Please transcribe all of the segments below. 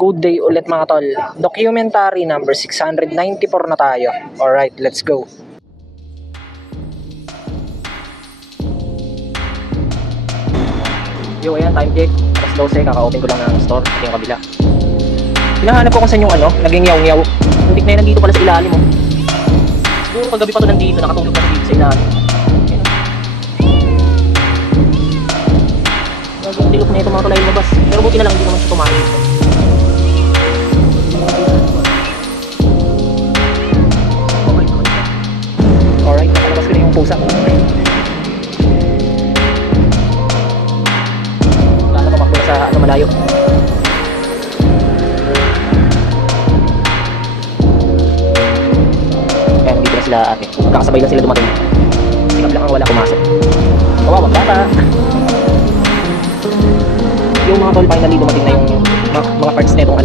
Good day ulit mga tol. Documentary number 694 na tayo. Alright, let's go. Yo, ayan, time check. Alas 12, kaka-open ko lang ng store at yung kabila. Hinahanap ko kung saan yung naging yaw-yaw. Hindi na yun nandito pala sa ilalim mo. Siguro kagabi pa to nandito, nakatulog pa dito sa ilalim. Naging dilok na ito mga tol ay lumabas. Pero buti na lang hindi naman siya tumayo. Alright, nakalabas ko na yung pusa. Wala na pamakbo na sa malayo. Kaya nandito na sila ate. Magkakasabay lang sila dumating. Sikap lang ang wala pumasok. Kawawang bata. Yung mga tol, finally dumating na yung mga parts na itong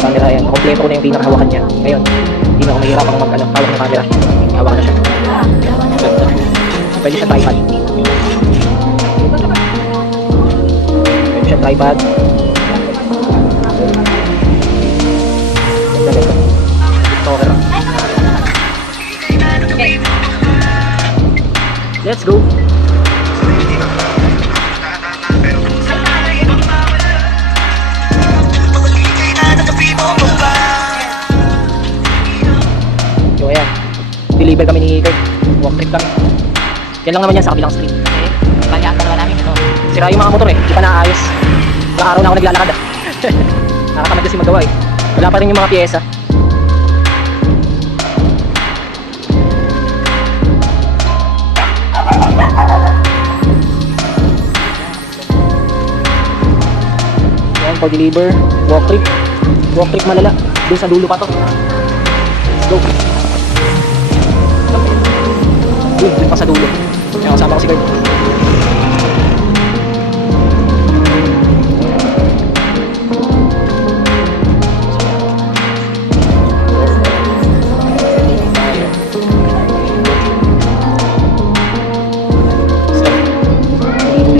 camera. Ayan, kompleto ko na yung pinakahawakan niya. Ngayon, hindi na ako mahirapang hawak ng camera. Hawak na siya. Pwede siya tripod. Pwede siya tripod. Ganda. TikToker. Let's go. So ayan, deliver kami ni Kurt. Walk trip kami. Yan lang naman yan sa kabilang street. Okay, balihan ka naman namin ito. Sira yung mga motor hindi pa naayos. Ilang araw na ako naglalakad Nakatamad kasi magawa Wala pa rin yung mga piyesa. Yan, pag-deliver, walk trip. Walk trip malala. Doon sa dulo pa to. Let's go. Doon pa sa dulo. Yan, kasama ko si Kurt.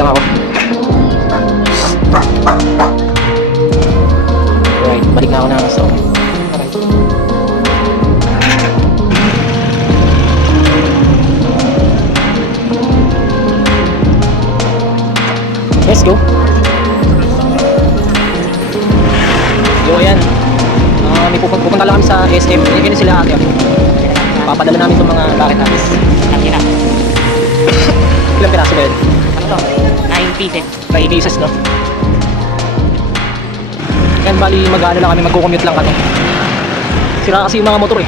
Lang ako. Right, balik na ako ng store. Let's go. So ayan, may pupunta lang kami sa SM. Yan sila ate. Papadala namin itong mga bucket hats. Ilang piraso ba yun? Ano to? 9 pieces. 9 pieces, no? Yan, bali mag-ano lang kami, magkukommute lang kami. Sira kasi yung mga motor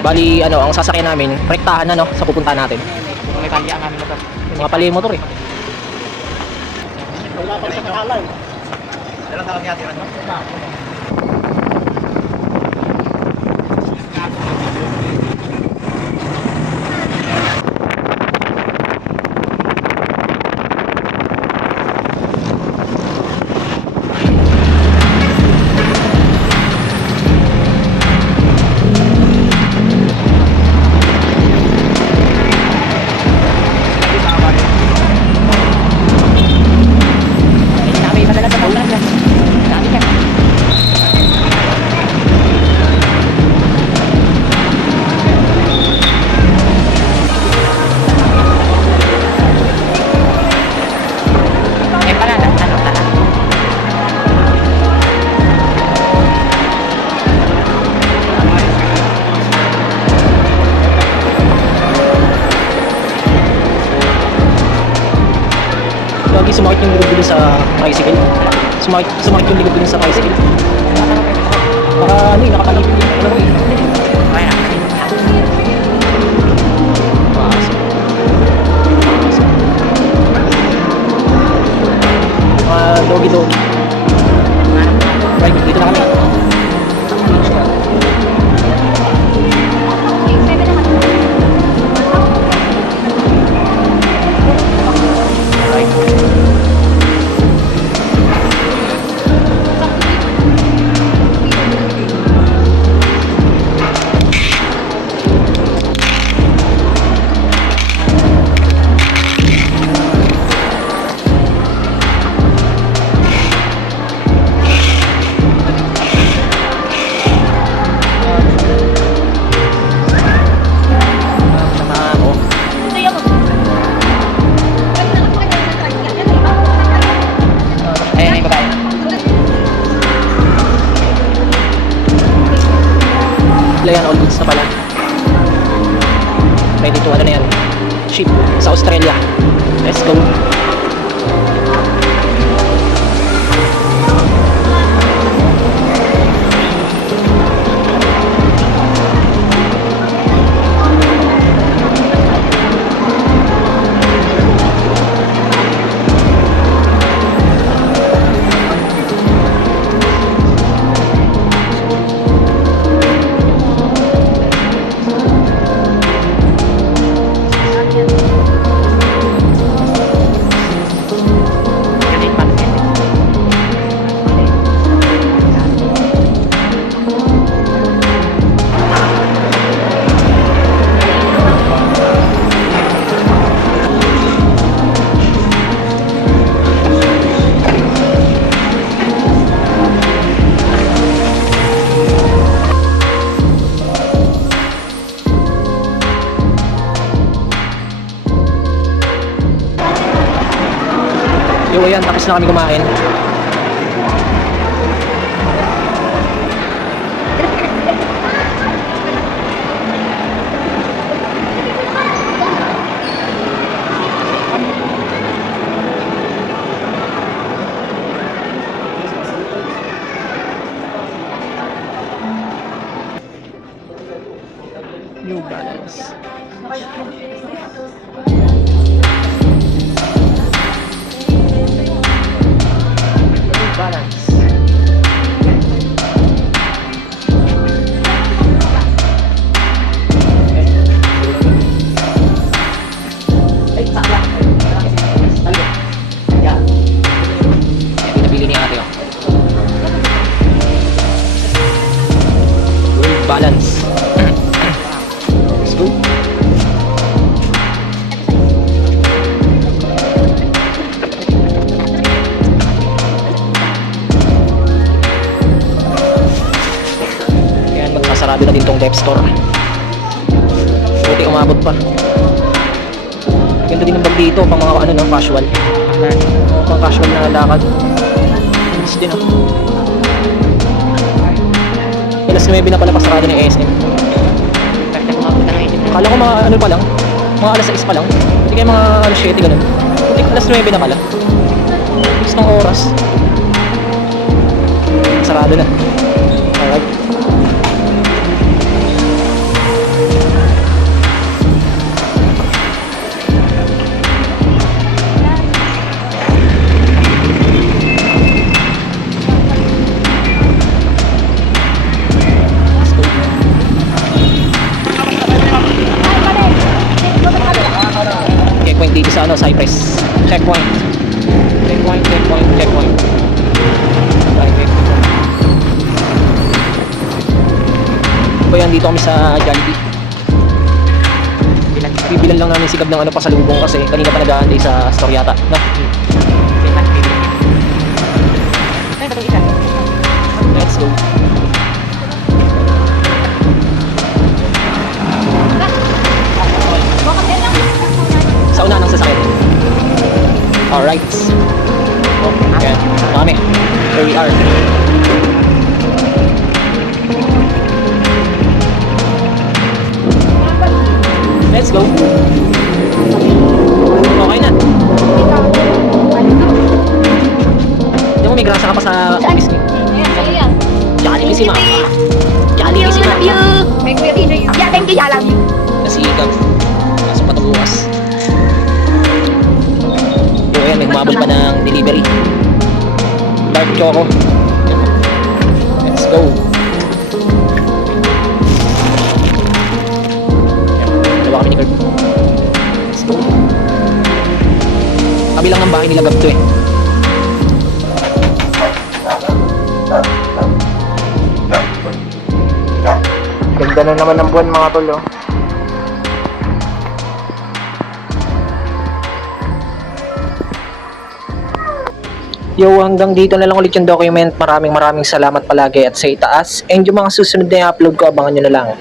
Bali, ang sasakyan namin, rektahan na, no, sa pupuntahan natin. May palya ang aming motor. Yung mga pali yung motor Wala pa sa nakalay. Dalang kami natin ano? sumakit yung likod dun sa tricycle. Sumakit yung likod dun sa tricycle. Baka nakapalipin yung Kaya Dogi-dogi. Right, dito na kami. goods na pala. Ready to ano na yan, ship sa Australia. Let's go. Galit pa. Yo, ayan, tapos na kami kumain. New Balance. New Balance. Ay, sakla. Yan. Yan, pinabili ni ate, oh. New Balance. Let's go. Ayan, magkasarado na din tong dep store. Buti umabot pa. Ganda din ng bag dito, pang mga ano, no, casual. Pang casual na lakad. Gusto din, oh. Alas 9 na pala pasarado ng SM. Bakit ako mapunta ng isip na? Kala ko mga ano pa lang, mga alas 6 pa lang. Hindi kayo mga alas 7 ganun. Hindi, alas 9 na pala. Fix ng oras. Sarado na. Alright. Checkpoint dito sa ano, Cypress. Checkpoint. Checkpoint, checkpoint, checkpoint. Okay. So yan, dito kami sa Jollibee. Bibilan lang namin sigab ng ano pasalubong kasi kanina pa nag-aantay sa store yata. No? Ay, batong isa. Let's go. Sa una ng sasakyan. Alright. Okay. Mami. Here we are. Let's go. Okay na. Hindi mo may grasa ka pa sa biscuit. Jollibee ma. Jollibee ma. Thank you, yeah, thank you, yeah, love you. Nasigab. Kaso patubukas. So ayan, may humabol pa ng delivery. Dark Choco. Let's go. Dalawa kami ni Kurt. Let's go. Kabilang ng bahay nila Gab to eh. Ganda na naman ng buwan mga tol, oh. Yo, hanggang dito na lang ulit yung document. Maraming salamat palagi at sa itaas. And yung mga susunod na i-upload ko, abangan nyo na lang.